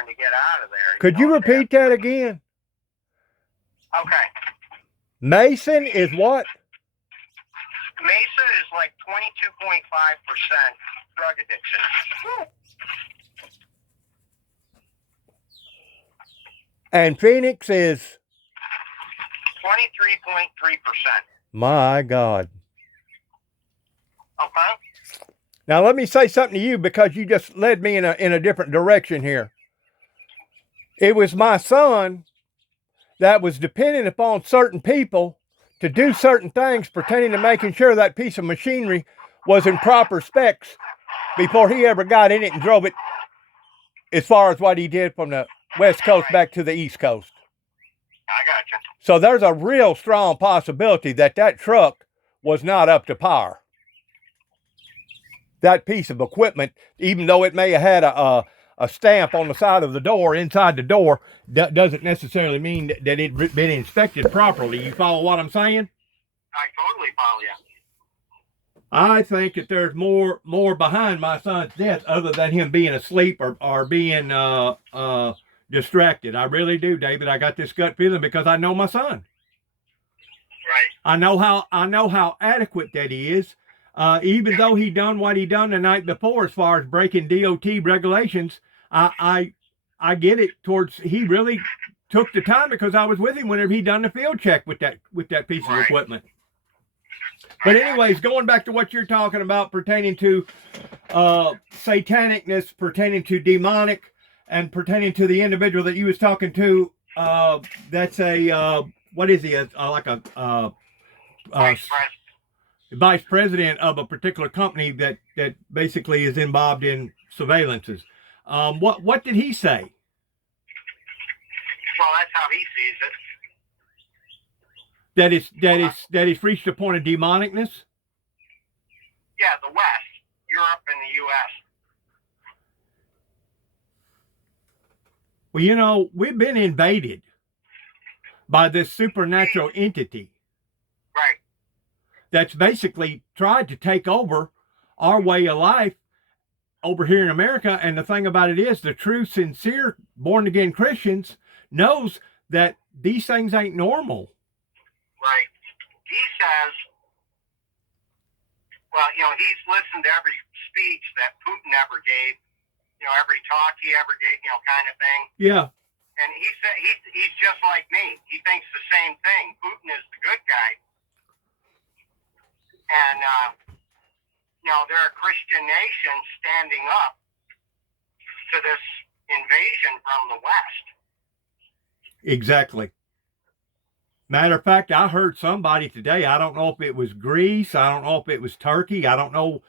to get out of there. Could you repeat that again? Okay. Mason is what? Mesa is like 22.5% drug addiction. And Phoenix is? 23.3%. My God. Okay. Now let me say something to you, because you just led me in a different direction here. It was my son that was dependent upon certain people to do certain things pertaining to making sure that piece of machinery was in proper specs before he ever got in it and drove it as far as what he did from the West Coast back to the East Coast. I got you. So there's a real strong possibility that that truck was not up to par. That piece of equipment, even though it may have had a stamp on the side of the door, inside the door, doesn't necessarily mean that it been inspected properly. You follow what I'm saying? I totally follow you. I think that there's more behind my son's death other than him being asleep or being distracted. I really do, David. I got this gut feeling because I know my son. Right. I know how adequate that he is. Even though he done what he done the night before as far as breaking DOT regulations, I get it. He really took the time, because I was with him whenever he done the field check with that piece of equipment. But anyways, going back to what you're talking about pertaining to satanicness, pertaining to demonic, and pertaining to the individual that you was talking to, that's what is he? Like a vice president of a particular company that basically is involved in surveillances. What did he say? Well, that's how he sees it. That it's reached a point of demonicness? Yeah, the West, Europe and the U.S. Well, we've been invaded by this supernatural entity. Right. That's basically tried to take over our way of life over here in America. And the thing about it is, the true, sincere, born-again Christians knows that these things ain't normal. Right. He says, well, he's listened to every speech that Putin ever gave, every talk he ever gave, kind of thing. Yeah. And he said he's just like me. He thinks the same thing. Putin is the good guy. And, they're a Christian nation standing up to this invasion from the West. Exactly. Matter of fact, I heard somebody today, I don't know if it was Greece, I don't know if it was Turkey, I don't know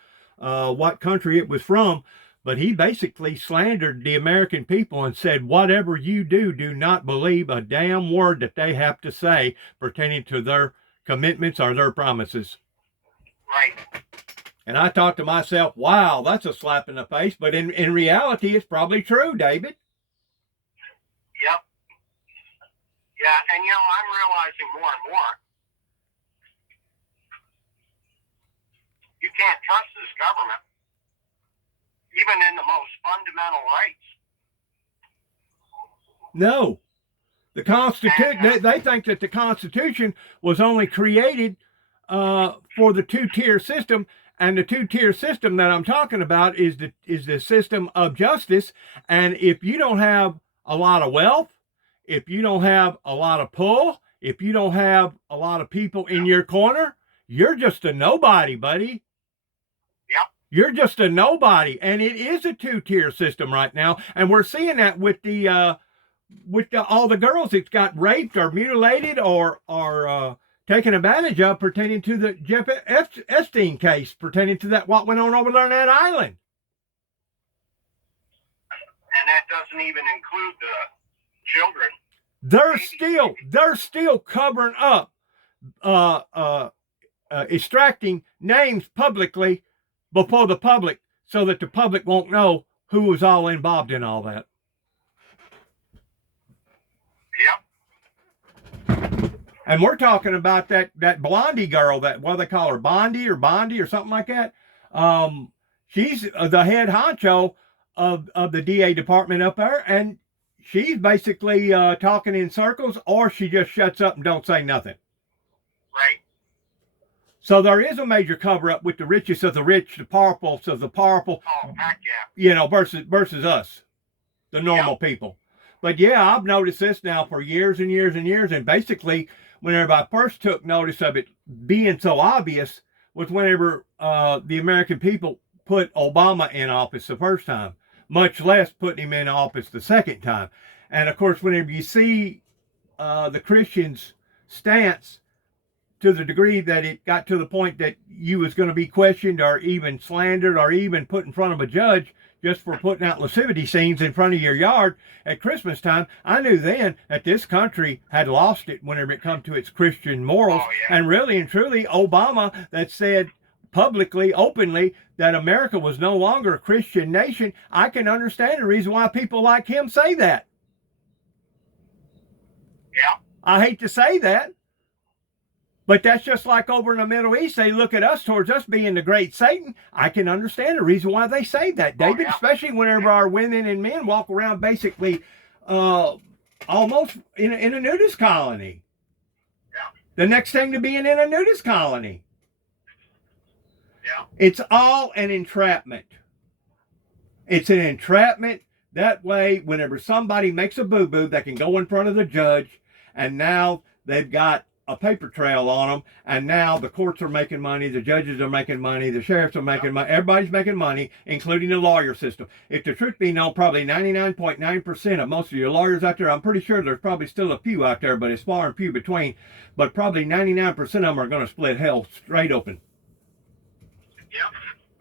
what country it was from, but he basically slandered the American people and said, whatever you do not believe a damn word that they have to say pertaining to their commitments or their promises. Right. And I thought to myself, wow, that's a slap in the face. But in reality, it's probably true, David. Yep. Yeah, and I'm realizing more and more. You can't trust this government, even in the most fundamental rights. No. The Constitution, they think that the Constitution was only created for the two-tier system, and the two-tier system that I'm talking about is the system of justice. And if you don't have a lot of wealth, if you don't have a lot of pull, if you don't have a lot of people in your corner, you're just a nobody, buddy. Yep. You're just a nobody, and it is a two-tier system right now, and we're seeing that with all the girls that got raped or mutilated or taken advantage of pertaining to the Jeff Epstein case, pertaining to that what went on over there on that island. And that doesn't even include the children. They're still covering up, extracting names publicly before the public, so that the public won't know who was all involved in all that. And we're talking about that Blondie girl, that, what do they call her, Bondi or something like that. She's the head honcho of the DA department up there, and she's basically talking in circles, or she just shuts up and don't say nothing. Right. So there is a major cover up with the richest of the rich, the powerful of the powerful. Oh, heck yeah. Versus us, the normal people. But yeah, I've noticed this now for years and years and years. And basically, whenever I first took notice of it being so obvious was whenever the American people put Obama in office the first time, much less putting him in office the second time. And of course, whenever you see the Christians' stance to the degree that it got to the point that you was going to be questioned or even slandered or even put in front of a judge just for putting out lascivity scenes in front of your yard at Christmas time, I knew then that this country had lost it whenever it come to its Christian morals. Oh, yeah. And really and truly, Obama that said publicly, openly, that America was no longer a Christian nation, I can understand the reason why people like him say that. Yeah. I hate to say that, but that's just like over in the Middle East. They look at us towards us being the great Satan. I can understand the reason why they say that, David, Oh, yeah. especially whenever our women and men walk around basically almost in a nudist colony. Yeah. The next thing to being in a nudist colony. Yeah. It's all an entrapment. It's an entrapment. That way, whenever somebody makes a boo-boo, they can go in front of the judge, and now they've got a paper trail on them, and now the courts are making money, the judges are making money, the sheriffs are making money, everybody's making money, including the lawyer system. If the truth be known, probably 99.9% of most of your lawyers out there, I'm pretty sure there's probably still a few out there, but it's far and few between, but probably 99% of them are going to split hell straight open. Yep,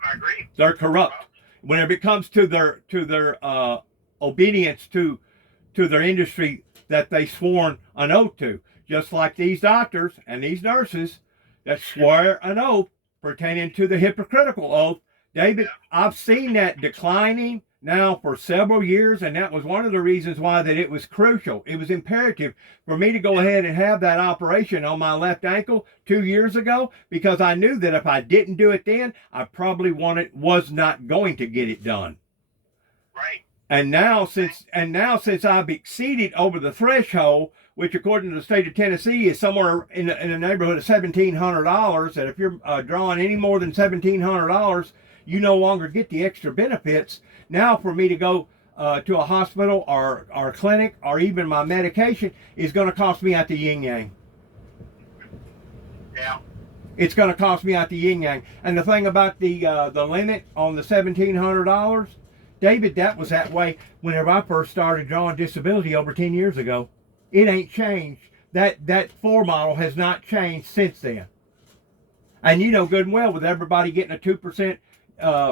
I agree. They're corrupt. Whenever it comes to their obedience to their industry that they sworn an oath to, just like these doctors and these nurses that swear an oath pertaining to the hypocritical oath. David, I've seen that declining now for several years, and that was one of the reasons why that it was crucial. It was imperative for me to go ahead and have that operation on my left ankle 2 years ago, because I knew that if I didn't do it then, I probably was not going to get it done. Right. And now since I've exceeded over the threshold, which according to the state of Tennessee is somewhere in the neighborhood of $1,700, that if you're drawing any more than $1,700, you no longer get the extra benefits. Now for me to go to a hospital or a clinic or even my medication is going to cost me out the yin-yang. Yeah. It's going to cost me out the yin-yang. And the thing about the limit on the $1,700, David, that was that way whenever I first started drawing disability over 10 years ago. It ain't changed. That floor model has not changed since then. And you know good and well, with everybody getting a 2%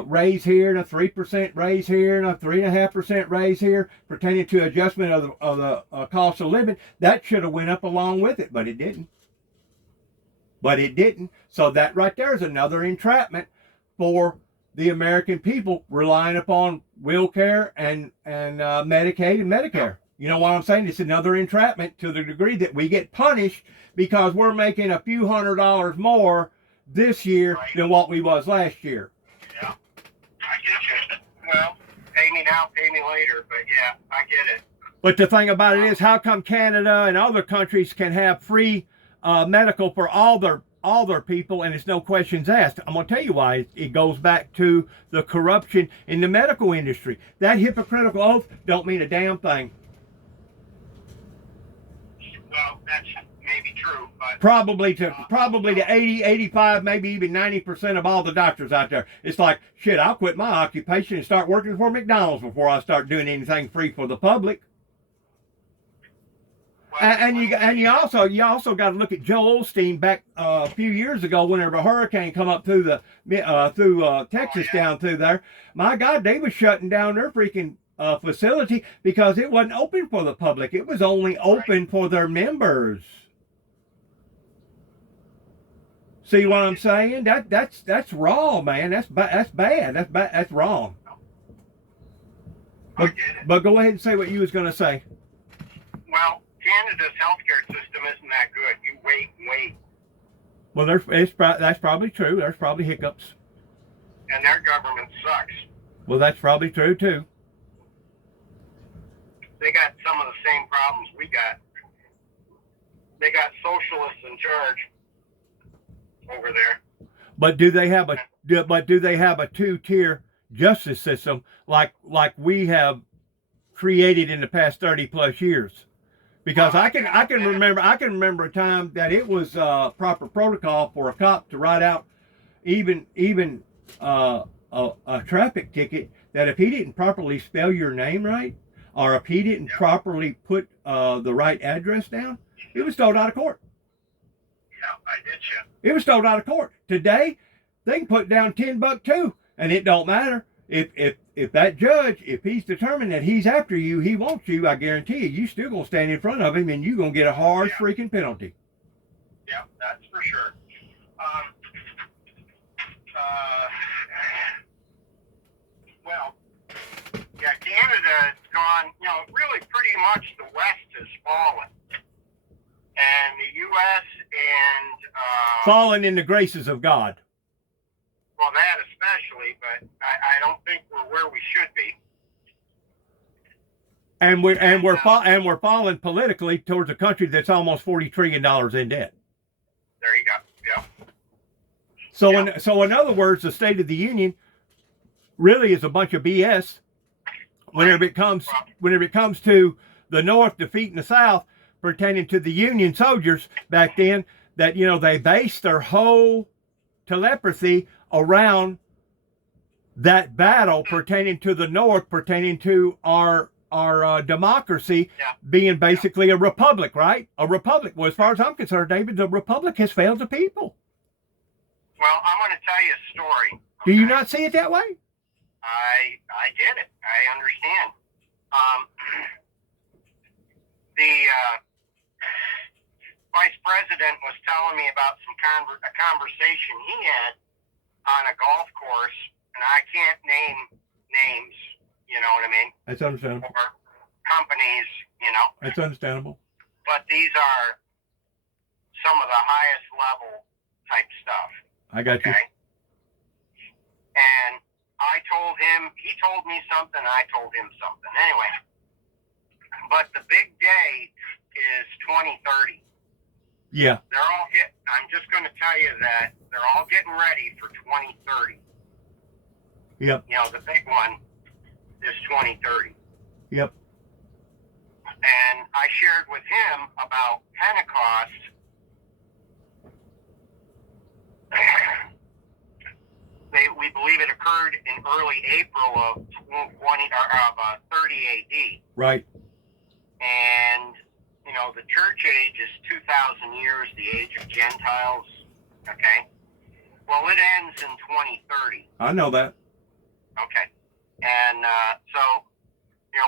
raise here and a 3% raise here and a 3.5% raise here pertaining to adjustment of the cost of living, that should have went up along with it, but it didn't. So that right there is another entrapment for the American people, relying upon WellCare and Medicaid and Medicare. You know what I'm saying? It's another entrapment to the degree that we get punished because we're making a few $100s more this year than what we was last year. Yeah, I get you. Well, pay me now, pay me later, but yeah, I get it. But the thing about it is, how come Canada and other countries can have free medical for all their people, and it's no questions asked? I'm going to tell you why. It goes back to the corruption in the medical industry. That hypocritical oath don't mean a damn thing. Well, that's maybe true, but Probably to 80, 85, maybe even 90% of all the doctors out there. It's like, shit, I'll quit my occupation and start working for McDonald's before I start doing anything free for the public. And you also got to look at Joel Osteen back a few years ago whenever a hurricane come up through Texas down through there. My God, they was shutting down their freaking facility because it wasn't open for the public. It was only open for their members. See what I'm saying? That's wrong, man. That's bad. That's wrong. But go ahead and say what you was going to say. Well, Canada's healthcare system isn't that good. You wait and wait. Well, that's probably true. There's probably hiccups. And their government sucks. Well, that's probably true too. They got some of the same problems we got. They got socialists in charge over there. But do they have a two-tier justice system like we have created in the past 30 plus years? Because I can remember a time that it was proper protocol for a cop to write out even a traffic ticket, that if he didn't properly spell your name right, or if he didn't properly put the right address down, it was thrown out of court. Yeah, I did you. It was thrown out of court. Today, they can put down $10 too, and it don't matter. If that judge, if he's determined that he's after you, he wants you, I guarantee you still gonna stand in front of him, and you gonna get a hard freaking penalty. Yeah, that's for sure. Well, yeah, Canada's gone. Really, pretty much the West has fallen, and the U.S. and Fallen in the graces of God. well, that especially, but I don't think we're where we should be. And we're falling politically towards a country that's almost $40 trillion in debt. There you go. Yeah. So in other words, the State of the Union really is a bunch of BS. Whenever it comes to the North defeating the South, pertaining to the Union soldiers back then, that they based their whole telepathy around that battle pertaining to the North, pertaining to our democracy being basically a republic, right? A republic. Well, as far as I'm concerned, David, the republic has failed the people. Well, I'm going to tell you a story. Okay? Do you not see it that way? I get it. I understand. The vice president was telling me about a conversation he had on a golf course, and I can't name names, you know what I mean? That's understandable. Or companies, That's understandable. But these are some of the highest level type stuff. I got you. Okay? And I told him, he told me something, I told him something. Anyway, but the big day is 2030. Yeah. I'm just going to tell you that they're all getting ready for 2030. Yep. The big one is 2030. Yep. And I shared with him about Pentecost. We believe it occurred in early April of 30 AD. Right. And, the church age is 2,000 years, the age of Gentiles. Okay? Well, it ends in 2030. I know that. Okay. And so,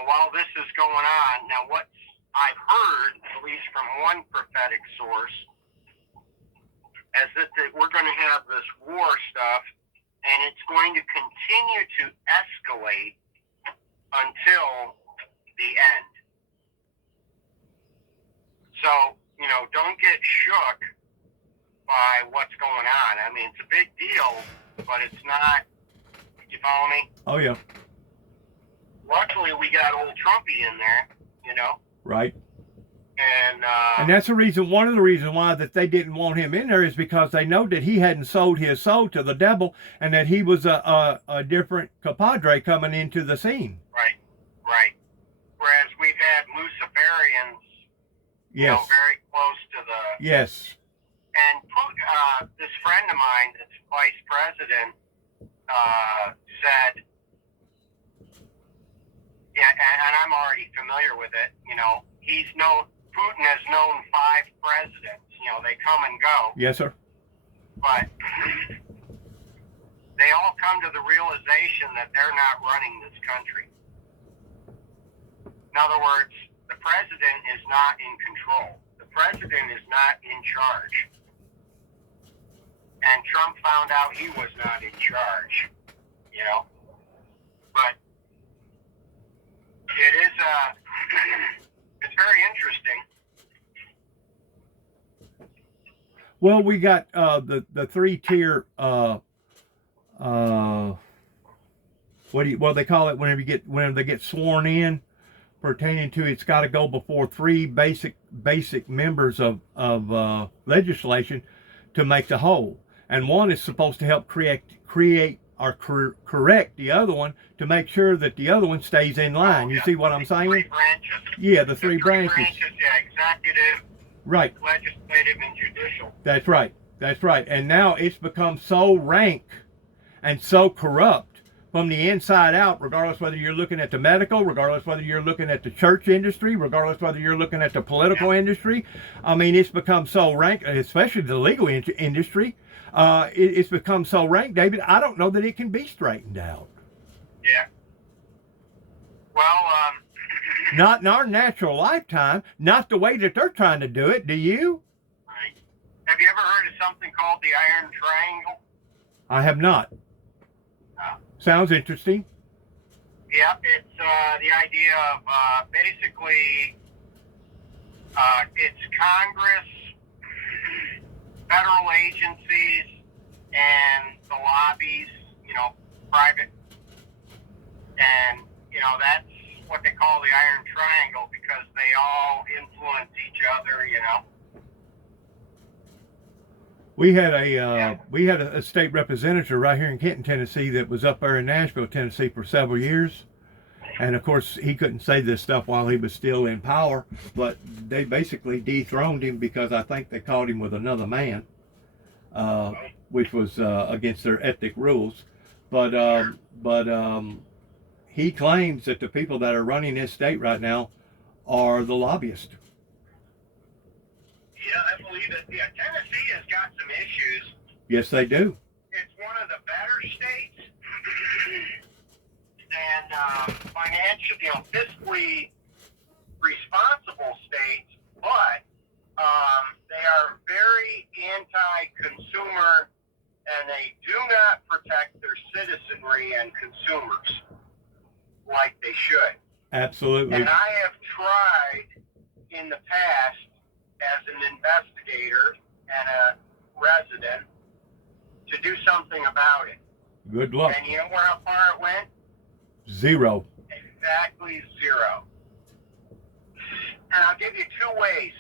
while this is going on, now what I've heard, at least from one prophetic source, is that we're going to have this war stuff, and it's going to continue to escalate until the end. So, don't get shook by what's going on. I mean, it's a big deal, but it's not, you follow me? Oh, yeah. Luckily, we got old Trumpy in there, Right. And that's one of the reasons why that they didn't want him in there, is because they know that he hadn't sold his soul to the devil, and that he was a different compadre coming into the scene. Right. Whereas we've had Luciferians, yes, very close to the... Yes. And this friend of mine that's vice president said, and I'm already familiar with it, Putin has known 5 presidents. They come and go. Yes, sir. But they all come to the realization that they're not running this country. In other words, the president is not in control. The president is not in charge. And Trump found out he was not in charge, But it is, it's very interesting. Well, we got the 3-tier what they call it whenever they get sworn in, pertaining to it's got to go before three basic members of legislation to make the whole, and one is supposed to help create or correct the other one to make sure that the other one stays in line. You see what I'm saying? Three branches. Yeah, the three branches. Yeah, executive, right, legislative, and judicial. That's right. That's right. And now it's become so rank and so corrupt from the inside out, regardless whether you're looking at the medical, regardless whether you're looking at the church industry, regardless whether you're looking at the political industry. I mean, it's become so rank, especially the legal industry. It's become so rank, David, I don't know that it can be straightened out. Yeah. Well, not in our natural lifetime, not the way that they're trying to do it. Do you? Have you ever heard of something called the Iron Triangle? I have not. Sounds interesting. Yep, it's the idea of basically it's Congress, federal agencies, and the lobbies, private. And, that's what they call the Iron Triangle because they all influence each other, We had a state representative right here in Kenton, Tennessee, that was up there in Nashville, Tennessee, for several years, and of course he couldn't say this stuff while he was still in power. But they basically dethroned him because I think they caught him with another man, which was against their ethic rules. But he claims that the people that are running his state right now are the lobbyists. Yeah, I believe it. Yeah, Tennessee has got some issues. Yes, they do. It's one of the better states and financially, fiscally responsible states, but they are very anti-consumer and they do not protect their citizenry and consumers like they should. Absolutely. And I have tried in the past as an investigator and a resident to do something about it. Good luck. And you know how far it went? 0. Exactly 0. And I'll give you 2 ways.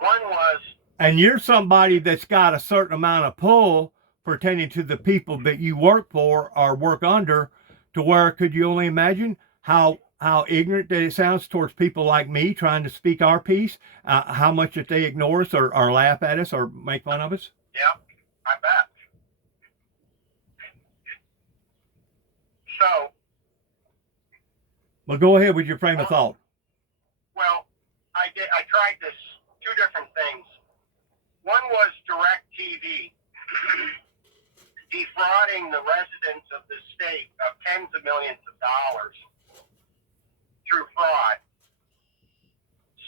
One was... And you're somebody that's got a certain amount of pull pertaining to the people that you work for or work under, to where, could you only imagine how ignorant that it sounds towards people like me trying to speak our piece, how much that they ignore us or laugh at us or make fun of us? Yep, I bet. So... Well, go ahead with your frame of thought. Well, I tried this 2 different things. One was DirecTV, defrauding the residents of the state of tens of millions of dollars through fraud.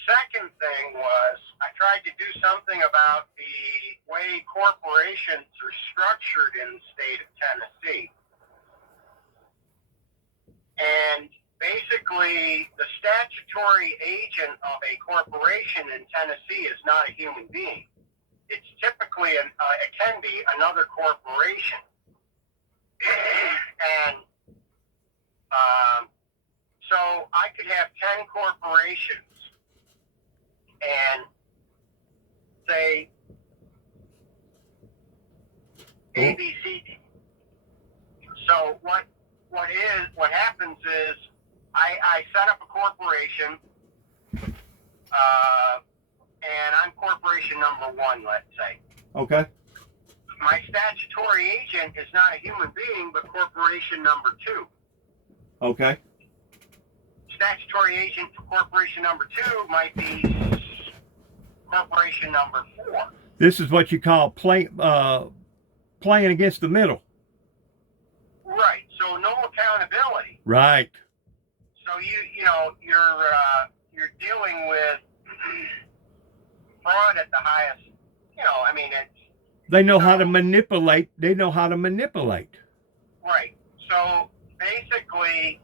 Second thing was I tried to do something about the way corporations are structured in the state of Tennessee. And basically, the statutory agent of a corporation in Tennessee is not a human being. It's typically, it can be another corporation. And so I could have 10 corporations and say ABC. So what happens is I set up a corporation, and I'm corporation number 1, let's say. Okay. My statutory agent is not a human being, but corporation number 2. Okay. Statutory agent for corporation number 2 might be corporation number 4. This is what you call playing against the middle. Right. So no accountability. Right. So you're dealing with fraud at the highest. It's. They know how to manipulate. They know how to manipulate. Right. So basically,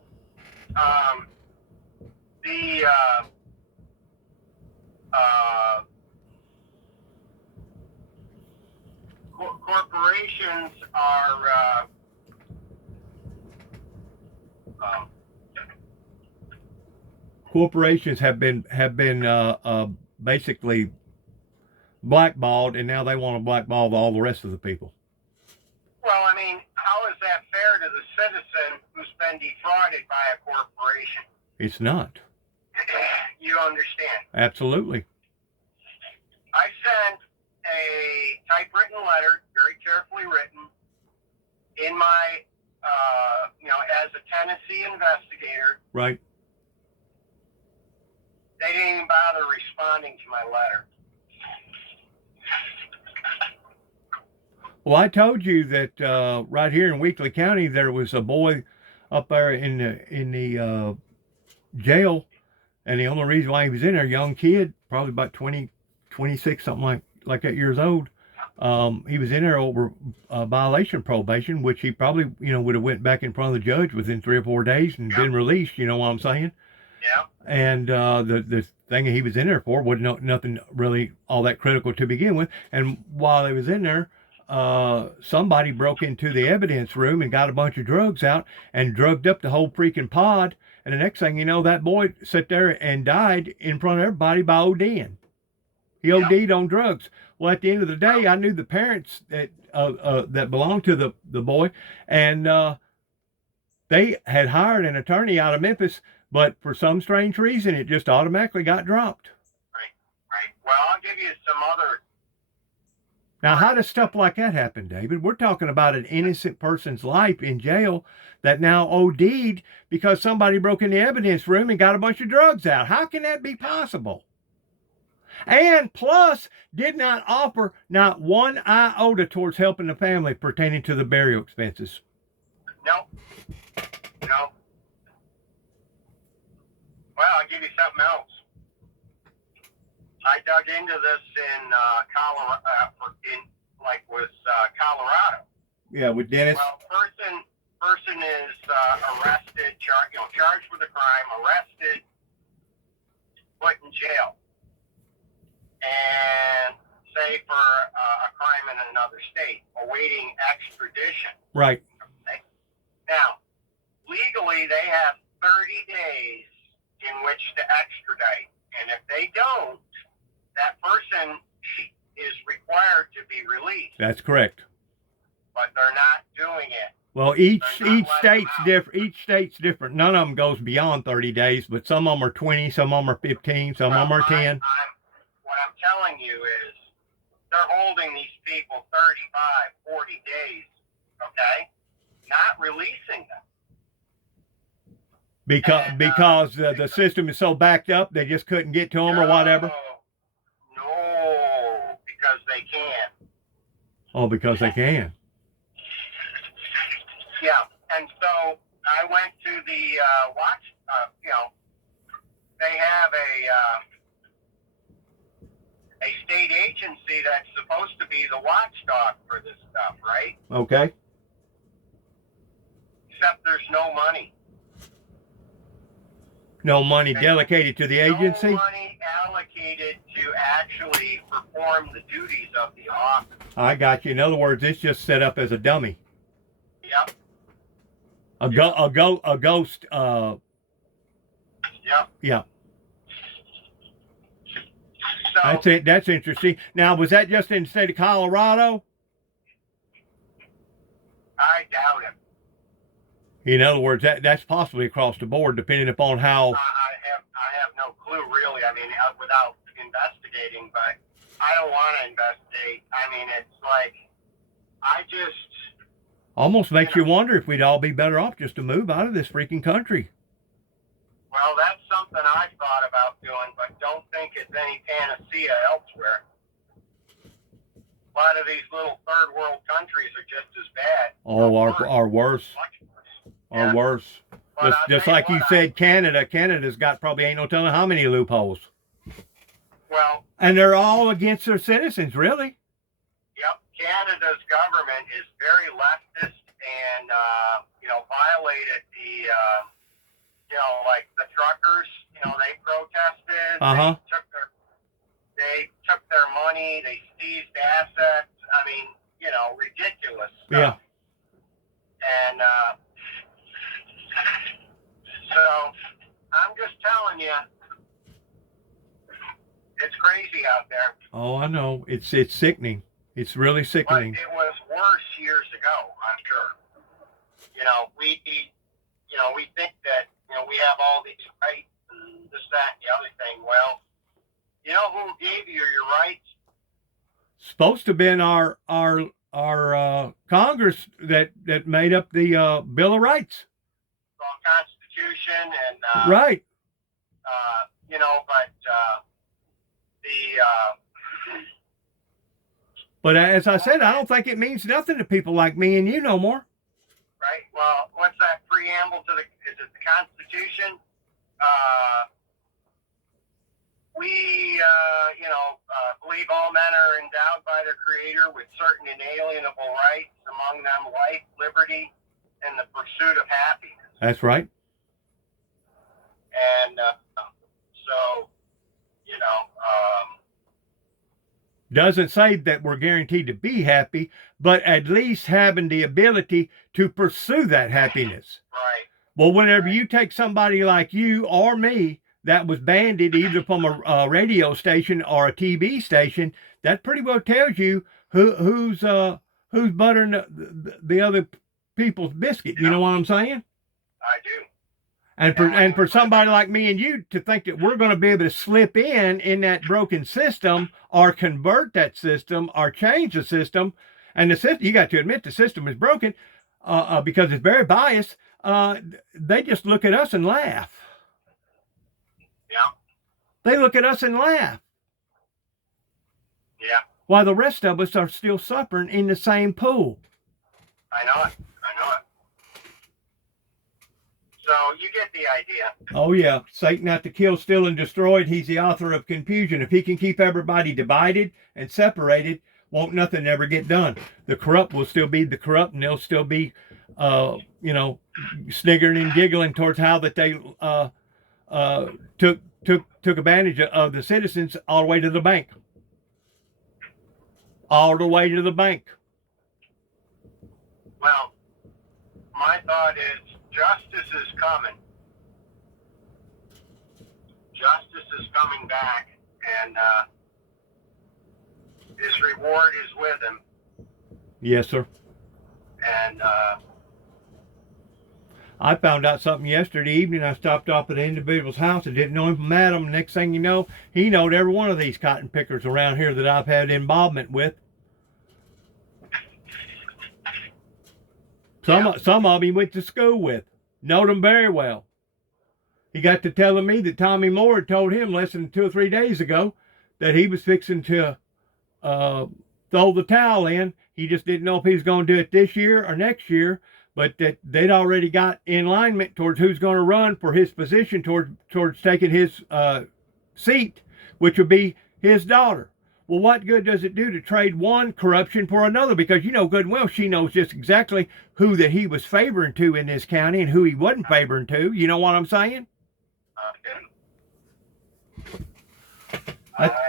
the corporations are Corporations have been basically blackballed, and now they want to blackball all the rest of the people. Well, I mean, how is that fair to the citizen who's been defrauded by a corporation? It's not. You understand? Absolutely. I sent a typewritten letter, very carefully written, in my, as a Tennessee investigator. Right. They didn't even bother responding to my letter. Well, I told you that right here in Weakley County, there was a boy up there in the jail, and the only reason why he was in there, young kid, probably about 20, 26, something like that years old. He was in there over violation probation, which he probably, would have went back in front of the judge within 3 or 4 days and been released. You know what I'm saying? Yeah. And the thing he was in there for was nothing really all that critical to begin with. And while he was in there, somebody broke into the evidence room and got a bunch of drugs out and drugged up the whole freaking pod. And the next thing you know, that boy sat there and died in front of everybody by ODing. He OD'd on drugs. Well, at the end of the day, I knew the parents that belonged to the boy, and they had hired an attorney out of Memphis, but for some strange reason, it just automatically got dropped. Right. Well, I'll give you some other. Now, how does stuff like that happen, David? We're talking about an innocent person's life in jail that now OD'd because somebody broke in the evidence room and got a bunch of drugs out. How can that be possible? And plus, did not offer not one iota towards helping the family pertaining to the burial expenses. No. Well, I'll give you something else. I dug into this in Colorado, Colorado. Yeah, with Dennis. Well, person is arrested, charged with a crime, arrested, put in jail, and say for a crime in another state, awaiting extradition. Right. Okay? Now, legally, they have 30 days in which to extradite, and if they don't, that person is required to be released. That's correct. But they're not doing it. Well, each state's different. None of them goes beyond 30 days, but some of them are 20, some of them are 15, some of them are 10. What I'm telling you is they're holding these people 35, 40 days, okay? Not releasing them. Because the system is so backed up, they just couldn't get to them or whatever? No, because they can. Oh, because they can. Yeah, and so I went to the they have a state agency that's supposed to be the watchdog for this stuff, right? Okay. Except there's no money. No money delegated to the agency? No money allocated to actually perform the duties of the office. I got you. In other words, it's just set up as a dummy. Yep. A ghost. Yep. Yeah. So, That's it. That's interesting. Now, was that just in the state of Colorado? I doubt it. In other words, that's possibly across the board, depending upon how. I have no clue, really. I mean, without investigating, but I don't want to investigate. I mean, it's like I just Almost makes you wonder if we'd all be better off just to move out of this freaking country. Well, that's something I thought about doing, but don't think it's any panacea elsewhere. A lot of these little third world countries are just as bad. Oh, are worse. Much worse. Are worse. But Just like you said, Canada's got probably ain't no telling how many loopholes. Well, and they're all against their citizens, really. Yep, Canada's government is very leftist and, violated the, like the truckers, they protested. Uh-huh. They took their money, they seized assets. I mean, ridiculous stuff. Yeah. And, It's crazy out there. Oh, I know. It's sickening. It's really But sickening. it was worse years ago, I'm sure. We think that, we have all these rights and this, that, and the other thing. Well, you know who gave you your rights? Supposed to have been our Congress that made up the Bill of Rights. Well, Constitution and, Right. but But as I said, I don't think it means nothing to people like me and you no more. right? Well, what's that preamble to is it the Constitution? We, believe all men are endowed by their Creator with certain inalienable rights, among them life, liberty, and the pursuit of happiness. That's right. And doesn't say that we're guaranteed to be happy, but at least having the ability to pursue that happiness. Right. Well, whenever you take somebody like you or me that was banded either from a radio station or a TV station, that pretty well tells you who's buttering the other people's biscuit. You know what I'm saying? I do. And for somebody like me and you to think that we're going to be able to slip in that broken system or convert that system or change the system, and the system, you got to admit the system is broken because it's very biased. They just look at us and laugh. Yeah. They look at us and laugh. Yeah. While the rest of us are still suffering in the same pool. I know it. So you get the idea. Oh, yeah. Satan not to kill, steal, and destroy. He's the author of confusion. If he can keep everybody divided and separated, won't nothing ever get done. The corrupt will still be the corrupt, and they'll still be, sniggering and giggling towards how that they took advantage of the citizens all the way to the bank. All the way to the bank. Well, my thought is justice is coming. Justice is coming back, and his reward is with him. Yes, sir. And I found out something yesterday evening. I stopped off at an individual's house. I didn't know him from Adam. Next thing you know, he knowed every one of these cotton pickers around here that I've had involvement with. Some of him went to school with. Knowed them very well. He got to telling me that Tommy Moore had told him less than 2 or 3 days ago that he was fixing to throw the towel in. He just didn't know if he was going to do it this year or next year, but that they'd already got in alignment towards who's going to run for his position towards taking his seat, which would be his daughter. Well, what good does it do to trade one corruption for another? Because you know good and well she knows just exactly who that he was favoring to in this county and who he wasn't favoring to. You know what I'm saying?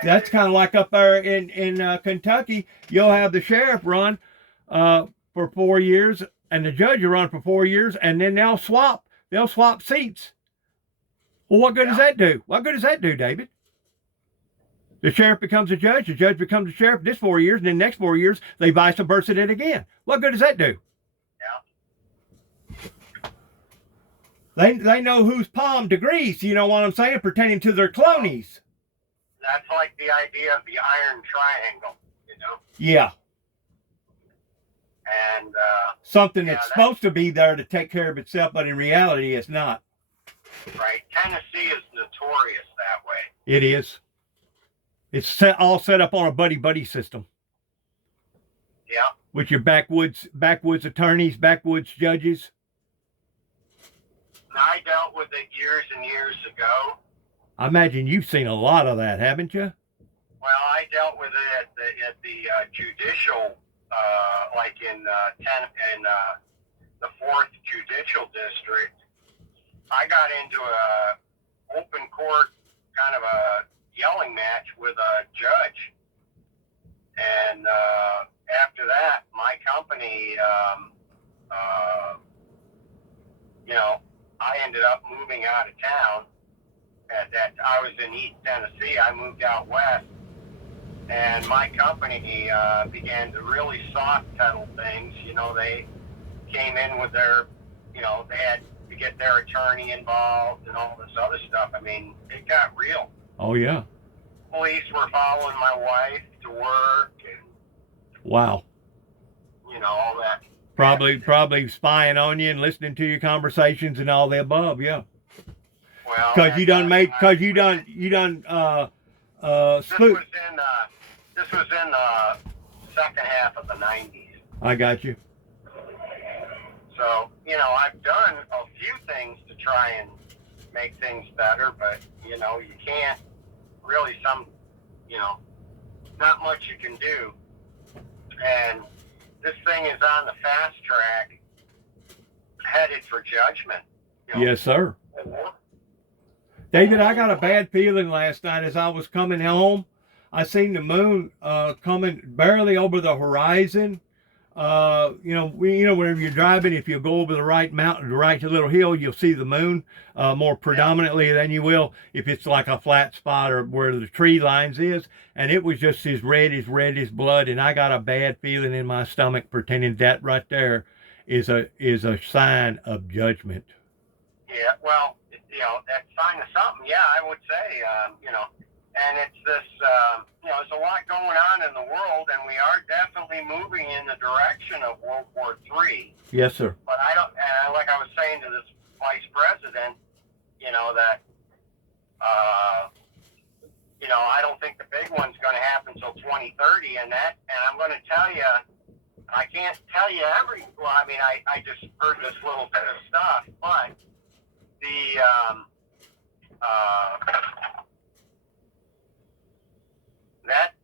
That's kind of like up there in Kentucky. You'll have the sheriff run for 4 years and the judge will run for 4 years, and then they'll swap seats. Well, what good does that do? What good does that do, David? The sheriff becomes a judge, the judge becomes a sheriff this 4 years, and then the next 4 years, they vice versa it again. What good does that do? Yeah. They know whose palm to grease, you know what I'm saying, pertaining to their clonies. That's like the idea of the iron triangle, you know? Yeah. And something that's supposed to be there to take care of itself, but in reality, it's not. Right. Tennessee is notorious that way. It is. It's all set up on a buddy system. Yeah. With your backwoods attorneys, backwoods judges. I dealt with it years and years ago. I imagine you've seen a lot of that, haven't you? Well, I dealt with it at the judicial, like in the 4th Judicial District. I got into a open court kind of a yelling match with a judge, and after that, my company, I ended up moving out of town, at that. I was in East Tennessee. I moved out west, and my company began to really soft pedal things. You know, they came in with their, you know, they had to get their attorney involved and all this other stuff. I mean, it got real. Oh yeah. Police were following my wife to work, and Wow. you know, all that. Probably spying on you and listening to your conversations and all the above. Yeah. Well, Because you done spook. This was in the second half of the 90s. I got you. So, you know, I've done a few things to try and make things better, but, you know, you can't really not much you can do. And this thing is on the fast track, headed for judgment. You know? Yes, sir. David, I got a bad feeling last night as I was coming home. I seen the moon coming barely over the horizon. Whenever you're driving, if you go over the right mountain, the right little hill, you'll see the moon more predominantly than you will if it's like a flat spot or where the tree lines is. And it was just as red as blood. And I got a bad feeling in my stomach, pretending that right there is a sign of judgment. Yeah, well, you know, that's a sign of something. Yeah, I would say, and it's this, there's a lot going on in the world, and we are definitely moving in the direction of World War III. Yes, sir. But like I was saying to this vice president, you know, that, I don't think the big one's going to happen until 2030, and I'm going to tell you, I can't tell you I just heard this little bit of stuff, but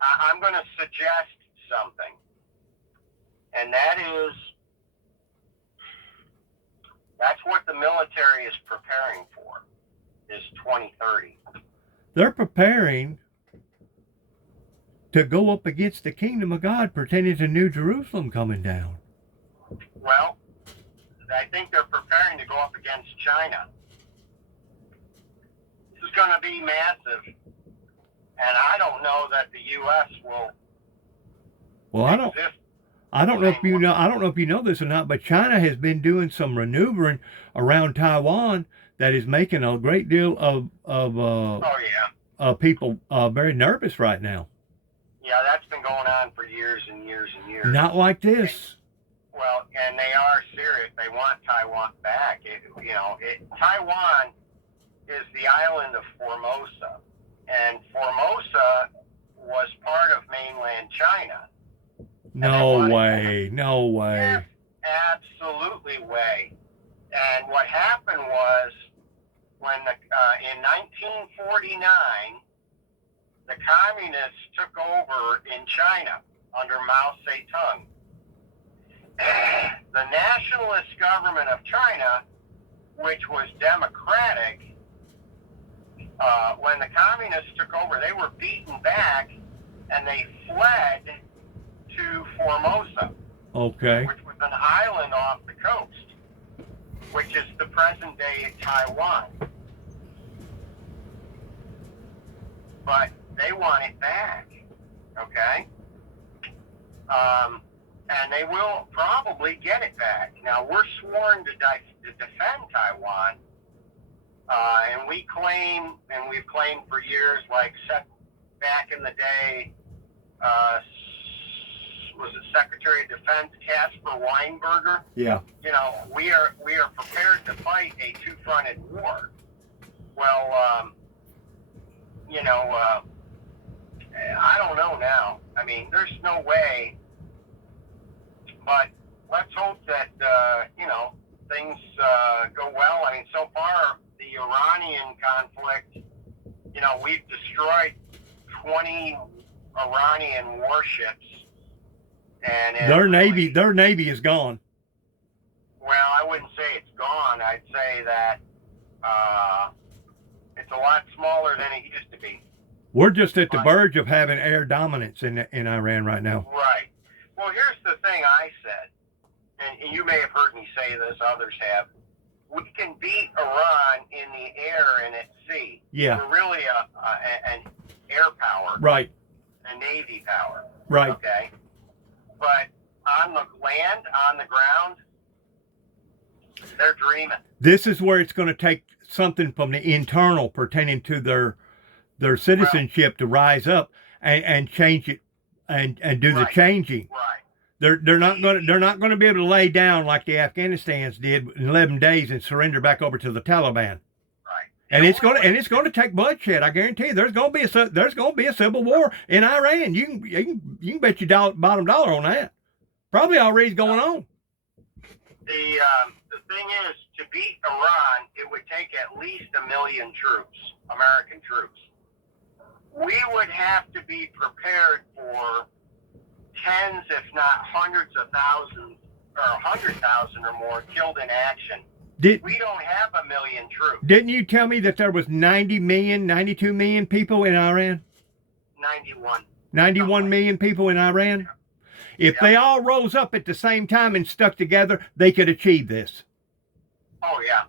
I'm going to suggest something, and that's what the military is preparing for, is 2030. They're preparing to go up against the kingdom of God pertaining to New Jerusalem coming down. Well, I think they're preparing to go up against China. This is going to be massive, and I don't know that the U.S. will. Well, I don't know if you know this or not, but China has been doing some maneuvering around Taiwan that is making a great deal of people very nervous right now. Yeah, that's been going on for years and years and years. Not like this. And they are serious. They want Taiwan back. Taiwan is the island of Formosa, and Formosa was part of mainland China. No way. Yes, absolutely way. And what happened was when in 1949, the communists took over in China under Mao Zedong. The nationalist government of China, which was democratic, when the communists took over, they were beaten back and they fled to Formosa. Okay. Which was an island off the coast, which is the present day Taiwan. But they want it back, okay? And they will probably get it back. Now, we're sworn to defend Taiwan, and we've claimed for years, like back in the day, was it Secretary of Defense Caspar Weinberger? Yeah. You know, we are prepared to fight a two-fronted war. Well, I don't know now. I mean, there's no way. But let's hope that, things go well. I mean, so far, the Iranian conflict, we've destroyed 20 Iranian warships. And their navy is gone. Well, I wouldn't say it's gone. I'd say that it's a lot smaller than it used to be. We're just at the verge of having air dominance in Iran right now. Right. Well, here's the thing I said, and you may have heard me say this, others have. we can beat Iran in the air and at sea. Yeah. We're really an air power, Right. a navy power. Right. Okay. But on the land, on the ground, they're dreaming. This is where it's going to take something from the internal pertaining to their citizenship to rise up and change it and do the Right. changing. Right. They're not going to be able to lay down like the Afghanistans did in 11 days and surrender back over to the Taliban. Right. And it's going to take bloodshed. I guarantee you. There's going to be a civil war in Iran. You can bet your bottom dollar on that. Probably already going on. The thing is, to beat Iran, it would take at least 1 million troops, American troops. We would have to be prepared for tens, if not hundreds of thousands, or 100,000 or more killed in action. We don't have 1 million troops. Didn't you tell me that there was 90 million, 92 million people in Iran? 91. 91 million people in Iran? If they all rose up at the same time and stuck together, they could achieve this. Oh, yeah.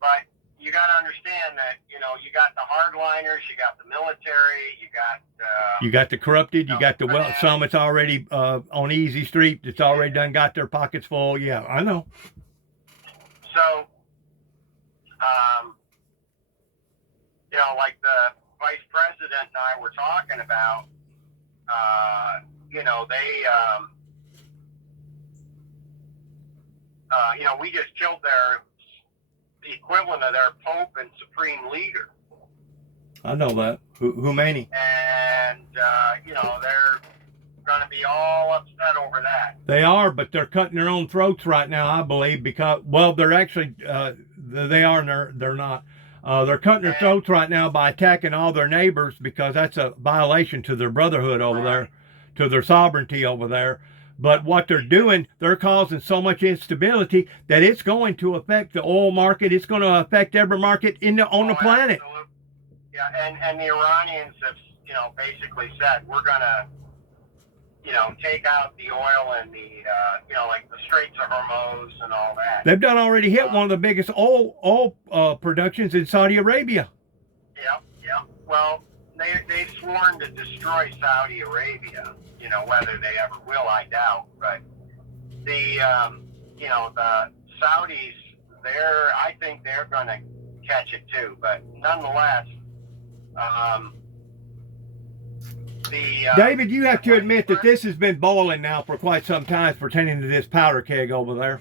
But you got to understand that, you got the hardliners, you got the military, you got the corrupted, you got the some that's already on easy street that's already done got their pockets full. Yeah, I know. So, like the vice president and I were talking about, we just killed the equivalent of their Pope and Supreme Leader. I know that. Khomeini. And, they're going to be all upset over that. They are, but they're cutting their own throats right now, I believe, because, they're actually, they are and they're not. They're cutting their throats right now by attacking all their neighbors because that's a violation to their brotherhood over there, to their sovereignty over there. But what they're doing, they're causing so much instability that it's going to affect the oil market. It's going to affect every market on the planet. Absolutely. Yeah, and the Iranians have, basically said, we're going to, take out the oil and the, like the Straits of Hormuz and all that. They've done already hit one of the biggest oil productions in Saudi Arabia. Yeah. Well, they've sworn to destroy Saudi Arabia. Whether they ever will, I doubt. But the Saudis, I think they're going to catch it too. But nonetheless, David, you have to admit that this has been boiling now for quite some time pertaining to this powder keg over there.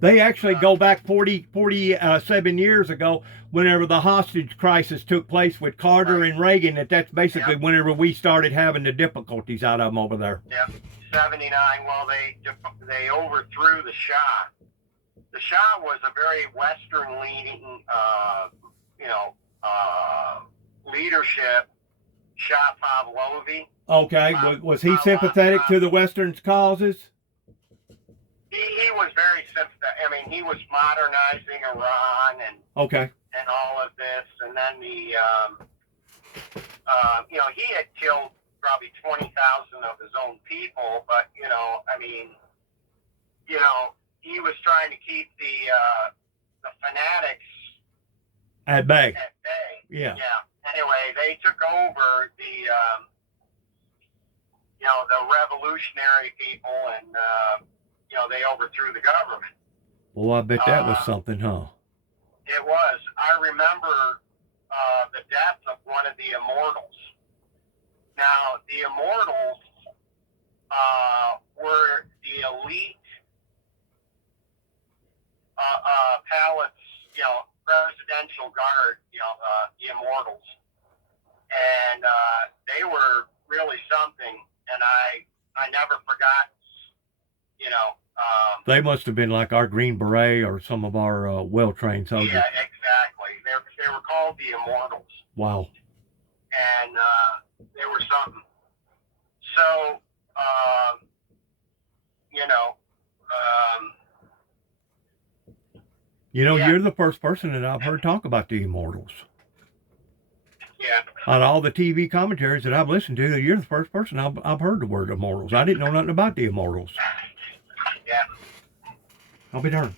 They actually go back 47 years ago, whenever the hostage crisis took place with Carter and Reagan, that's basically whenever we started having the difficulties out of them over there. Yeah, 79. Well, they overthrew the Shah. The Shah was a very Western-leaning, leadership. Shah Pahlavi. Okay, was he sympathetic to the Western's causes? He was very sympathetic. I mean, he was modernizing Iran and all of this, and then he had killed probably 20,000 of his own people, but he was trying to keep the fanatics at bay. Yeah. Anyway, they took over the revolutionary people, and they overthrew the government. Well, I bet that was something, huh? It was. I remember the death of one of the immortals. Now, the immortals were the elite palace, presidential guard, the immortals. And they were really something, and I never forgot, they must have been like our Green Beret or some of our well-trained soldiers. Yeah, exactly. They were called the immortals. Wow. And they were something. So, you're the first person that I've heard talk about the immortals. Yeah. On all the TV commentaries that I've listened to, you're the first person I've heard the word immortals. I didn't know nothing about the immortals. Yeah. I'll be darned.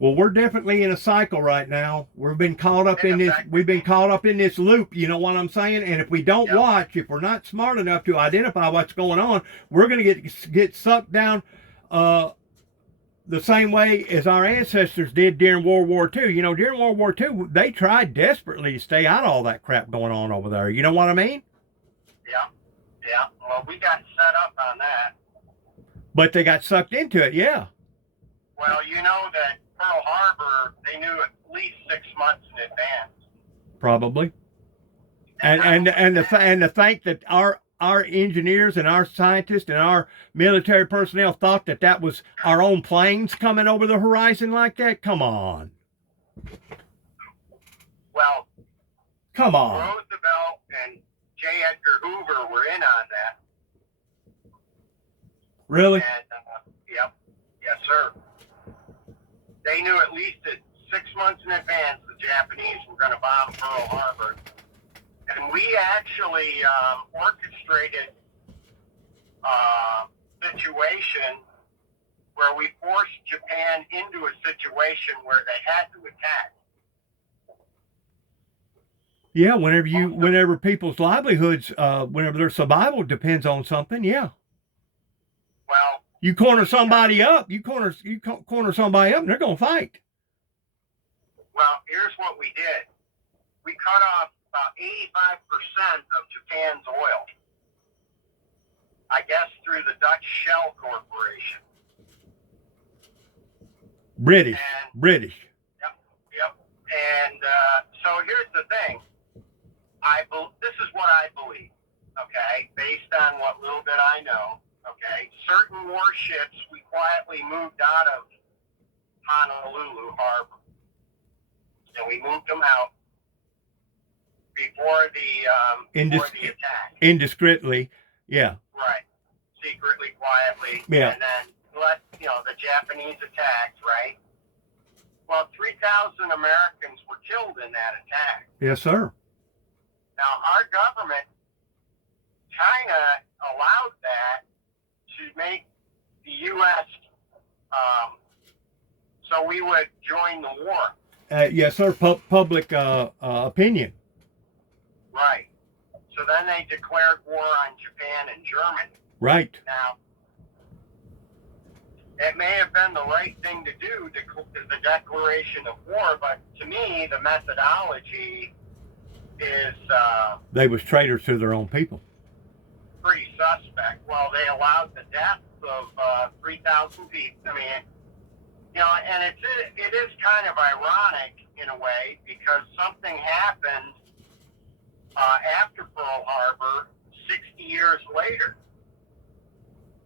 Well, we're definitely in a cycle right now. We've been caught up It in this. affected We've been me. caught up in this loop. You know what I'm saying? And if we don't Yep. watch, if we're not smart enough to identify what's going on, we're going to get sucked down the same way as our ancestors did during World War II. You know, during World War II, they tried desperately to stay out of all that crap going on over there. You know what I mean? Yeah. Yeah. Well, we got set up on that. But they got sucked into it. Yeah. Well, you know that Pearl Harbor, they knew at least 6 months in advance. Probably. And to think that our engineers and our scientists and our military personnel thought that that was our own planes coming over the horizon like that. Come on. Well, Come on. Roosevelt and J. Edgar Hoover were in on that. Really? And, yep. Yes, sir. They knew at least 6 months in advance the Japanese were going to bomb Pearl Harbor. And we actually orchestrated a situation where we forced Japan into a situation where they had to attack. Yeah, whenever people's livelihoods, whenever their survival depends on something, yeah. Well, You corner somebody up, you corner somebody up, and they're gonna fight. well, here's what we did. We cut off about 85% of Japan's oil. I guess through the Dutch Shell Corporation. British. Yep. And so here's the thing. This is what I believe, okay, based on what little bit I know, okay. Certain warships we quietly moved out of Honolulu Harbor. And we moved them out before the attack. Indiscreetly, yeah. Right. Secretly, quietly. Yeah. And then let the Japanese attacked, right? Well, 3,000 Americans were killed in that attack. Yes, sir. Now, our government kind of allowed that to make the U.S. So we would join the war. Yes, sir. Public opinion. Right. So then they declared war on Japan and Germany. Right. Now, it may have been the right thing to do, the declaration of war, but to me, the methodology is They was traitors to their own people. pretty suspect. Well, they allowed the death of 3,000 people. I mean, and it is kind of ironic in a way because something happened after Pearl Harbor 60 years later.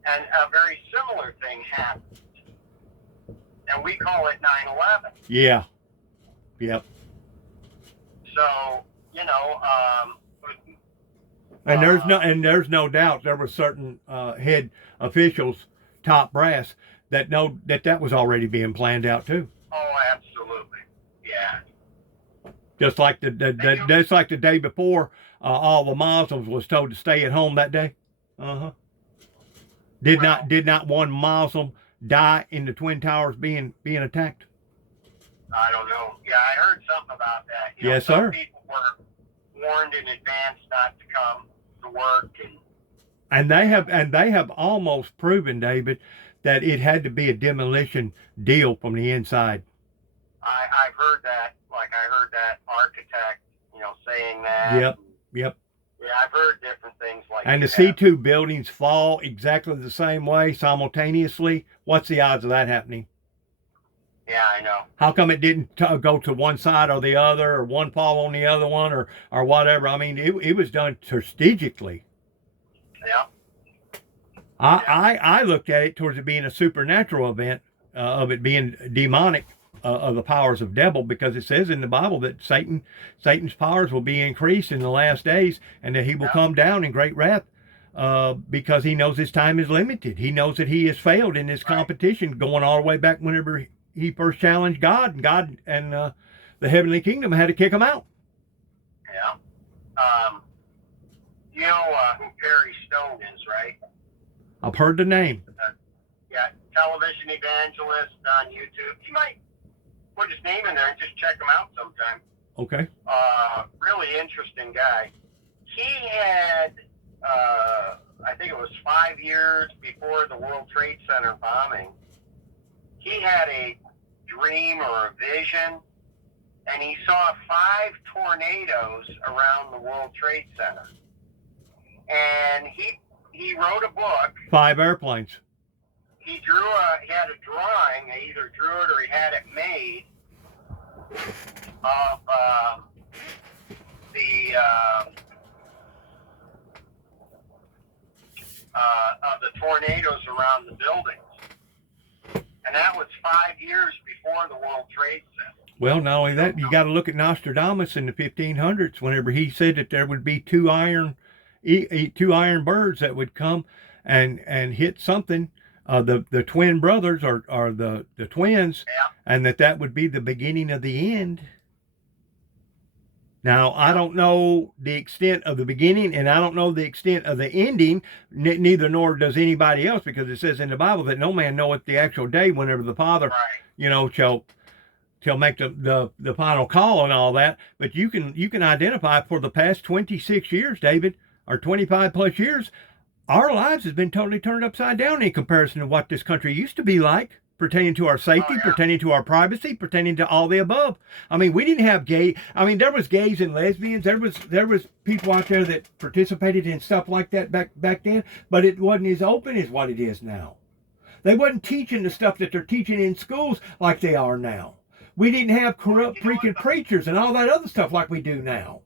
And a very similar thing happened. And we call it 9/11. Yeah. Yep. So, And there's no doubt there were certain head officials, top brass, that know that was already being planned out too. Oh, absolutely. Yeah. Just like the day before, all the Muslims was told to stay at home that day. Did not one Muslim die in the Twin Towers being attacked? I don't know. Yeah, I heard something about that. Yes, some sir. People were warned in advance not to come to work, and they have almost proven, David, that it had to be a demolition deal from the inside. I've heard that. Like I heard that architect, saying that. Yep. Yeah, I've heard different things like that. And the C2 buildings fall exactly the same way simultaneously. What's the odds of that happening? Yeah, I know. How come it didn't go to one side or the other, or one fall on the other one, or whatever? I mean, it was done strategically. Yeah. I looked at it towards it being a supernatural event, of it being demonic, of the powers of devil, because it says in the Bible that Satan's powers will be increased in the last days, and that he will come down in great wrath, because he knows his time is limited. He knows that he has failed in this competition, going all the way back whenever he first challenged God, and God and the heavenly kingdom had to kick him out. Yeah. You know who Perry Stone is, right? I've heard the name. Yeah, television evangelist on YouTube. put his name in there and just check him out sometime. Okay. Really interesting guy. He had, I think it was 5 years before the World Trade Center bombing, he had a dream or a vision, and he saw 5 tornadoes around the World Trade Center. And he wrote a book. 5 airplanes. He had a drawing, he either drew it or he had it made of the tornadoes around the buildings. And that was 5 years before the World Trade Center. Well, not only that, you got to look at Nostradamus in the 1500s, whenever he said that there would be two iron birds that would come and hit something, the twin brothers or the twins, Yeah. and that would be the beginning of the end. Now, I don't know the extent of the beginning, and I don't know the extent of the ending, neither nor does anybody else, because it says in the Bible that no man knoweth the actual day whenever the Father, Right. shall make the final call and all that. But you can identify for the past 26 years, David, or 25 plus years, our lives has been totally turned upside down in comparison to what this country used to be like, pertaining to our safety, pertaining to our privacy, pertaining to all the above. I mean, we didn't have there was gays and lesbians. There was people out there that participated in stuff like that back then, but it wasn't as open as what it is now. They wasn't teaching the stuff that they're teaching in schools like they are now. We didn't have corrupt freaking preachers and all that other stuff like we do now.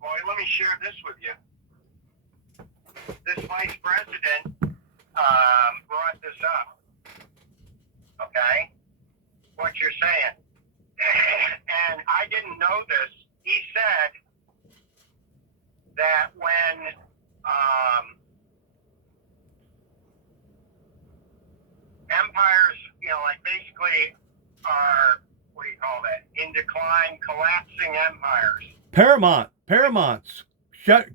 Well, let me share this with you. This vice president brought this up. Okay? What you're saying. And I didn't know this. He said that when empires, like basically are, what do you call that? In decline, collapsing empires. Paramount's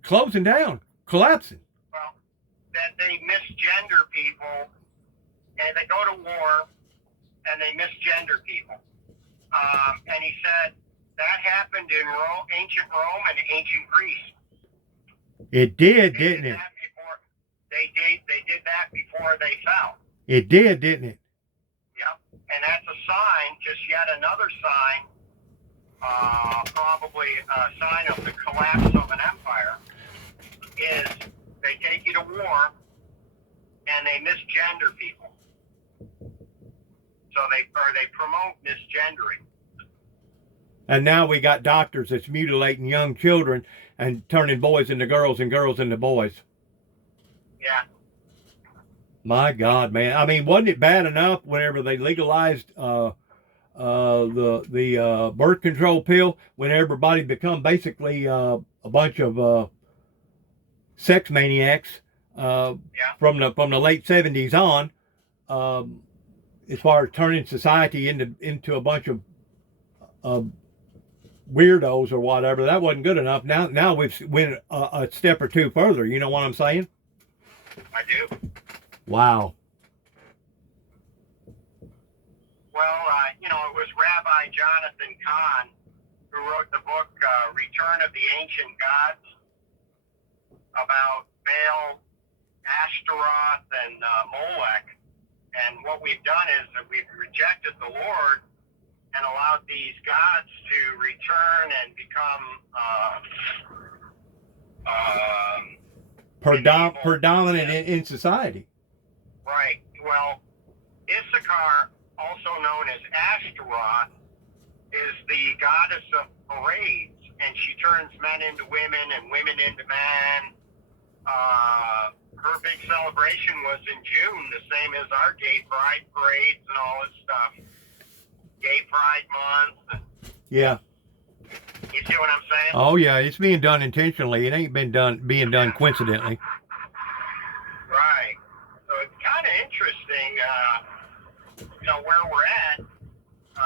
closing down, collapsing. Well, that they misgender people, and they go to war, and they misgender people. And he said that happened in ancient Rome and ancient Greece. It did, didn't it? They did that before they fell. It did, didn't it? Yep. And that's a sign, just yet another sign, probably a sign of the collapse of an empire, is they take you to war and they misgender people. So they promote misgendering. And now we got doctors that's mutilating young children and turning boys into girls and girls into boys. Yeah. My God, man. I mean, wasn't it bad enough whenever they legalized the birth control pill, when everybody become basically a bunch of sex maniacs from the late 70s on, as far as turning society into a bunch of weirdos or whatever. That wasn't good enough. Now we've went a step or two further. You know what I'm saying? I do. Wow. Well, it was Rabbi Jonathan Cahn who wrote the book Return of the Ancient Gods, about Baal, Ashtaroth, and Molech. And what we've done is that we've rejected the Lord and allowed these gods to return and become predominant in society. Right. Well, Issachar, also known as Ashtaroth, is the goddess of parades, and she turns men into women and women into men. Her big celebration was in June, the same as our gay pride parades and all this stuff. Gay Pride Month. Yeah. You see what I'm saying? Oh yeah, it's being done intentionally. It ain't being done coincidentally. Right. So it's kind of interesting, where we're at.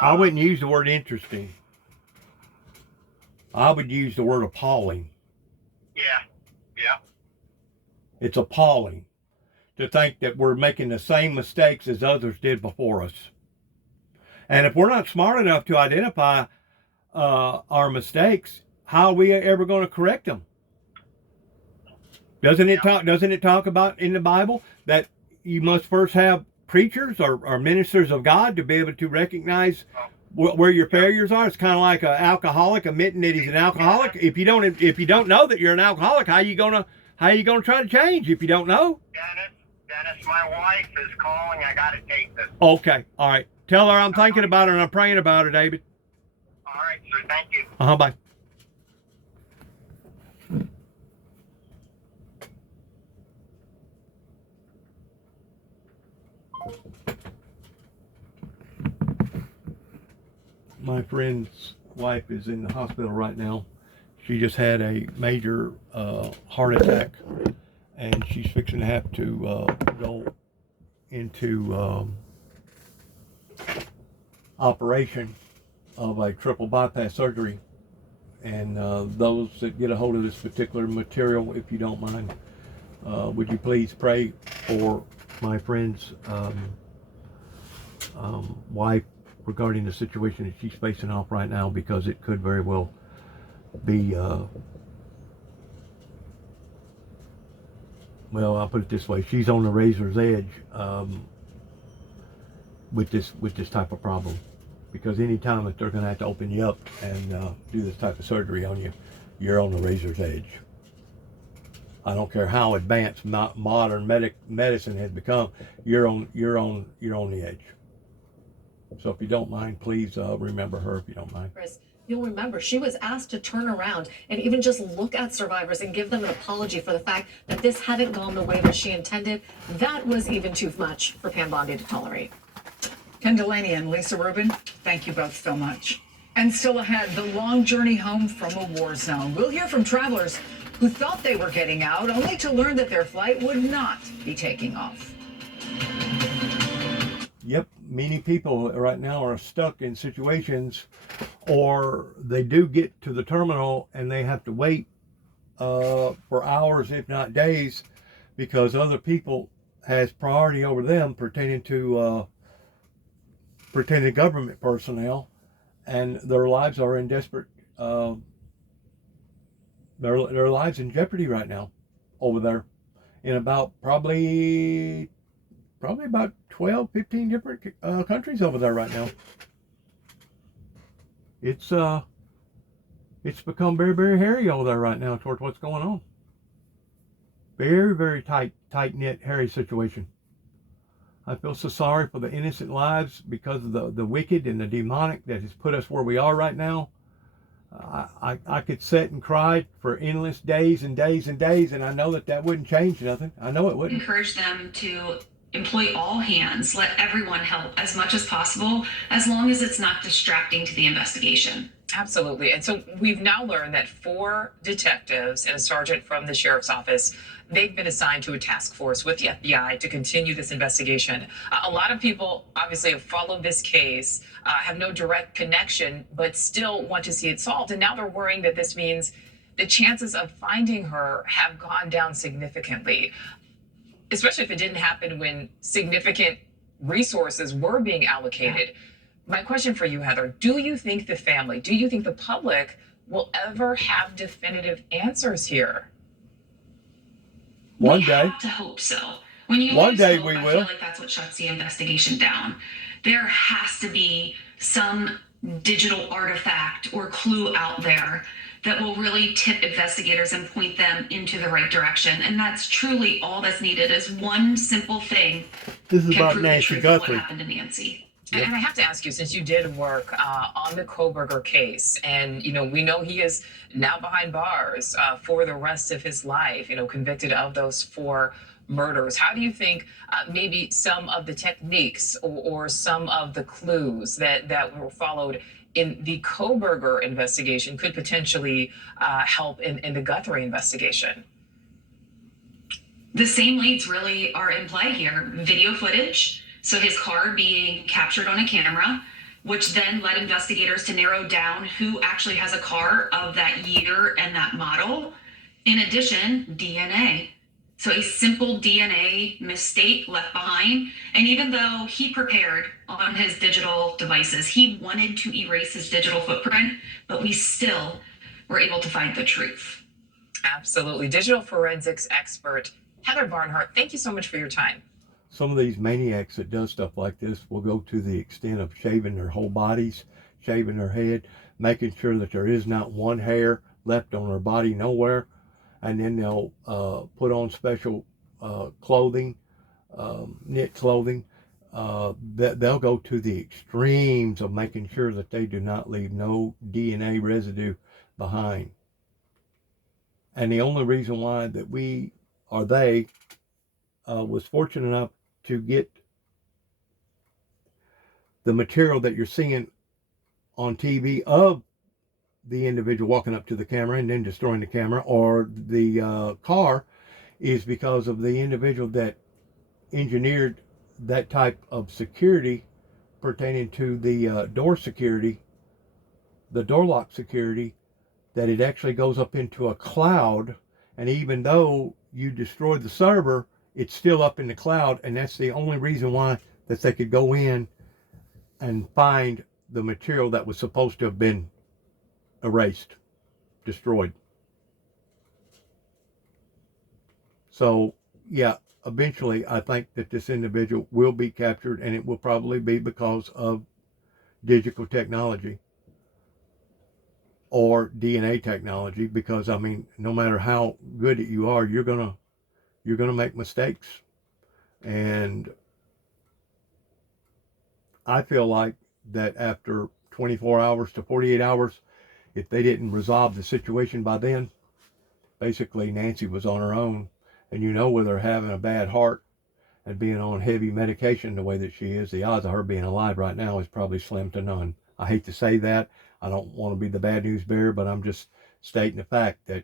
I wouldn't use the word interesting. I would use the word appalling. Yeah. Yeah. It's appalling to think that we're making the same mistakes as others did before us. And if we're not smart enough to identify our mistakes, how are we ever going to correct them? Doesn't it talk about in the Bible that you must first have preachers or ministers of God to be able to recognize where your failures are? It's kind of like an alcoholic admitting that he's an alcoholic. If you don't know that you're an alcoholic, how you gonna try to change if you don't know? Dennis, my wife is calling. I got to take this. Okay, all right. Tell her I'm thinking about her and I'm praying about her, David. All right, sir. Thank you. Bye. My friend's wife is in the hospital right now. She just had a major heart attack, and she's fixing to have to go into operation of a triple bypass surgery. And those that get a hold of this particular material, if you don't mind, would you please pray for my friend's wife regarding the situation that she's facing off right now, because it could very well be, well, I'll put it this way, she's on the razor's edge with this type of problem, because any time that they're going to have to open you up and do this type of surgery on you, you're on the razor's edge. I don't care how advanced modern medicine has become, you're on the edge. So if you don't mind, please remember her, if you don't mind. Chris, you'll remember she was asked to turn around and even just look at survivors and give them an apology for the fact that this hadn't gone the way that she intended. That was even too much for Pam Bondi to tolerate. Ken Delaney and Lisa Rubin, thank you both so much. And still ahead, the long journey home from a war zone. We'll hear from travelers who thought they were getting out, only to learn that their flight would not be taking off. Yep, many people right now are stuck in situations, or they do get to the terminal and they have to wait for hours, if not days, because other people has priority over them pertaining to government personnel, and their lives are in desperate, their lives in jeopardy right now over there in about probably about 12, 15 different countries over there right now. It's become very, very hairy over there right now towards what's going on. Very, very tight-knit, hairy situation. I feel so sorry for the innocent lives because of the wicked and the demonic that has put us where we are right now. I could sit and cry for endless days and days and days, and I know that wouldn't change nothing. I know it wouldn't. Encourage them to employ all hands, let everyone help as much as possible, as long as it's not distracting to the investigation. Absolutely. And so we've now learned that 4 detectives and a sergeant from the sheriff's office, they've been assigned to a task force with the FBI to continue this investigation. A lot of people obviously have followed this case, have no direct connection, but still want to see it solved. And now they're worrying that this means the chances of finding her have gone down significantly, especially if it didn't happen when significant resources were being allocated. My question for you, Heather, do you think the public will ever have definitive answers here? One day. We have to hope so. When you one day hope, we I will. feel like that's what shuts the investigation down. There has to be some digital artifact or clue out there that will really tip investigators and point them into the right direction. And that's truly all that's needed is one simple thing. This is can about prove the Nancy truth of Guthrie. what happened to Nancy. Yep. And I have to ask you, since you did work on the Kohberger case, and we know he is now behind bars for the rest of his life, convicted of those 4 murders. How do you think maybe some of the techniques or some of the clues that were followed in the Kohberger investigation could potentially help in the Guthrie investigation? The same leads really are in play here. Video footage. So his car being captured on a camera, which then led investigators to narrow down who actually has a car of that year and that model. In addition, DNA. So a simple DNA mistake left behind. And even though he prepared on his digital devices, he wanted to erase his digital footprint, but we still were able to find the truth. Absolutely. Digital forensics expert Heather Barnhart, thank you so much for your time. Some of these maniacs that does stuff like this will go to the extent of shaving their whole bodies, shaving their head, making sure that there is not one hair left on their body nowhere. And then they'll put on special clothing, knit clothing. They'll go to the extremes of making sure that they do not leave no DNA residue behind. And the only reason why that we, or they, was fortunate enough to get the material that you're seeing on TV of the individual walking up to the camera and then destroying the camera or the car is because of the individual that engineered that type of security pertaining to the door security, the door lock security, that it actually goes up into a cloud. And even though you destroyed the server, it's still up in the cloud. And that's the only reason why that they could go in and find the material that was supposed to have been erased, destroyed. So yeah, eventually I think that this individual will be captured, and it will probably be because of digital technology or DNA technology, because I mean, no matter how good you are, you're gonna make mistakes. And I feel like that after 24 hours to 48 hours, if they didn't resolve the situation by then, basically Nancy was on her own. And you know, with her having a bad heart and being on heavy medication the way that she is, the odds of her being alive right now is probably slim to none. I hate to say that. I don't want to be the bad news bearer, but I'm just stating the fact that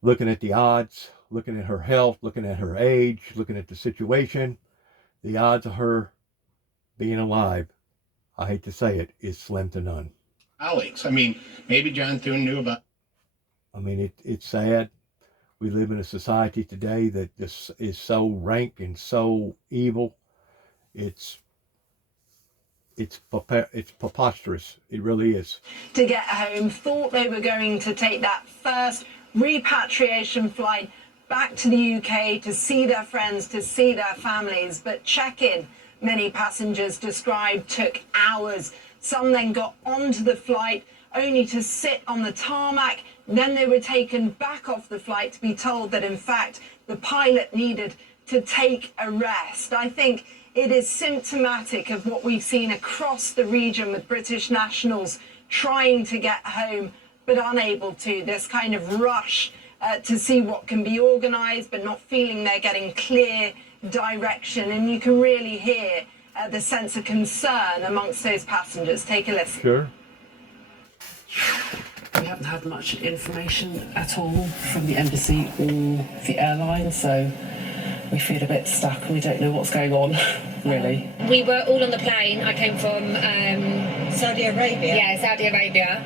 looking at the odds, looking at her health, looking at her age, looking at the situation, the odds of her being alive, I hate to say it, is slim to none. Colleagues. I mean, maybe John Thune knew about. I mean, it's sad. We live in a society today that just is so rank and so evil. It's preposterous. It really is. To get home, thought they were going to take that first repatriation flight back to the UK to see their friends, to see their families, but check-in, many passengers described, took hours. Some then got onto the flight only to sit on the tarmac. Then they were taken back off the flight to be told that, in fact, the pilot needed to take a rest. I think it is symptomatic of what we've seen across the region with British nationals trying to get home but unable to. This kind of rush to see what can be organised but not feeling they're getting clear direction. And you can really hear the sense of concern amongst those passengers. Take a listen. Sure. We haven't had much information at all from the embassy or the airline, so we feel a bit stuck and we don't know what's going on, really. We were all on the plane. I came from Saudi Arabia. Yeah, Saudi Arabia.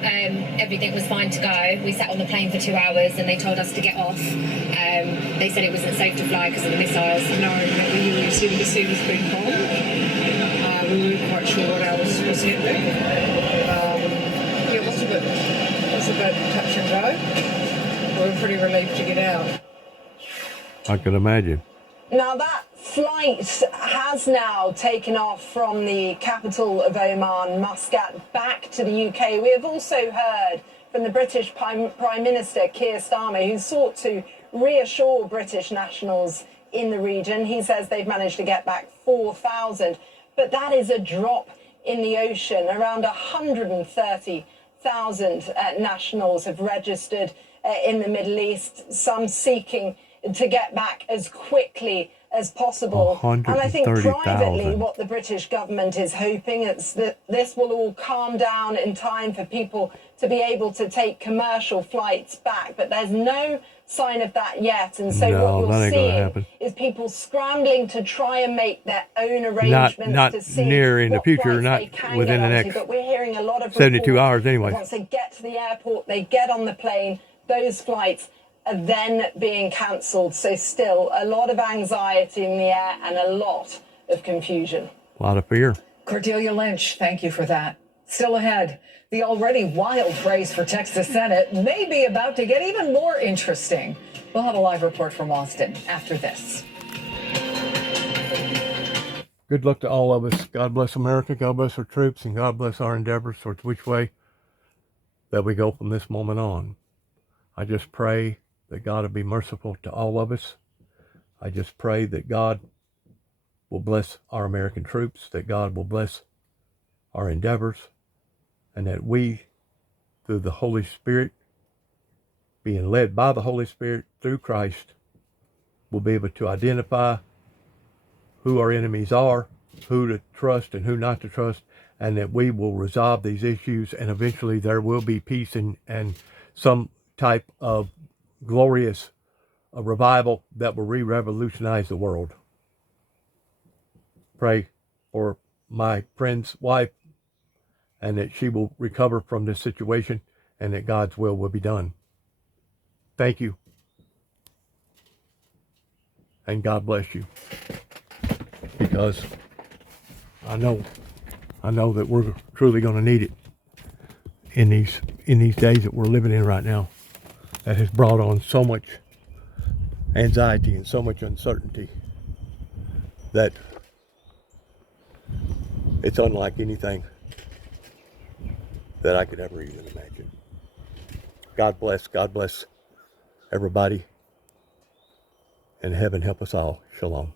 Everything was fine to go. We sat on the plane for 2 hours and they told us to get off. They said it wasn't safe to fly because of the missiles. No, we were assuming the scene was being bombed. We weren't quite sure what else was happening. It was a bit touch and go. We were pretty relieved to get out. I can imagine. Now that flight has now taken off from the capital of Oman, Muscat, back to the UK. We have also heard from the British Prime Minister, Keir Starmer, who sought to reassure British nationals in the region. He says they've managed to get back 4,000, but that is a drop in the ocean. Around 130,000 nationals have registered in the Middle East, some seeking to get back as quickly as possible. And I think privately what the British government is hoping is that this will all calm down in time for people to be able to take commercial flights back. But there's no sign of that yet. And so what you're seeing is people scrambling to try and make their own arrangements not to see near in the future, not within the next but we're hearing a lot of 72 hours anyway. Once they get to the airport, they get on the plane, those flights then being cancelled. So still a lot of anxiety in the air and a lot of confusion. A lot of fear. Cordelia Lynch, thank you for that. Still ahead, the already wild race for Texas Senate may be about to get even more interesting. We'll have a live report from Austin after this. Good luck to all of us. God bless America, God bless our troops, and God bless our endeavors towards which way that we go from this moment on. I just pray that God will be merciful to all of us. I just pray that God will bless our American troops, that God will bless our endeavors, and that we, through the Holy Spirit, being led by the Holy Spirit through Christ, will be able to identify who our enemies are, who to trust and who not to trust, and that we will resolve these issues, and eventually there will be peace and some type of glorious revival that will re-revolutionize the world. Pray for my friend's wife, and that she will recover from this situation, and that God's will be done. Thank you. And God bless you. Because I know that we're truly going to need it in these days that we're living in right now, that has brought on so much anxiety and so much uncertainty that it's unlike anything that I could ever even imagine. God bless everybody, and heaven help us all. Shalom.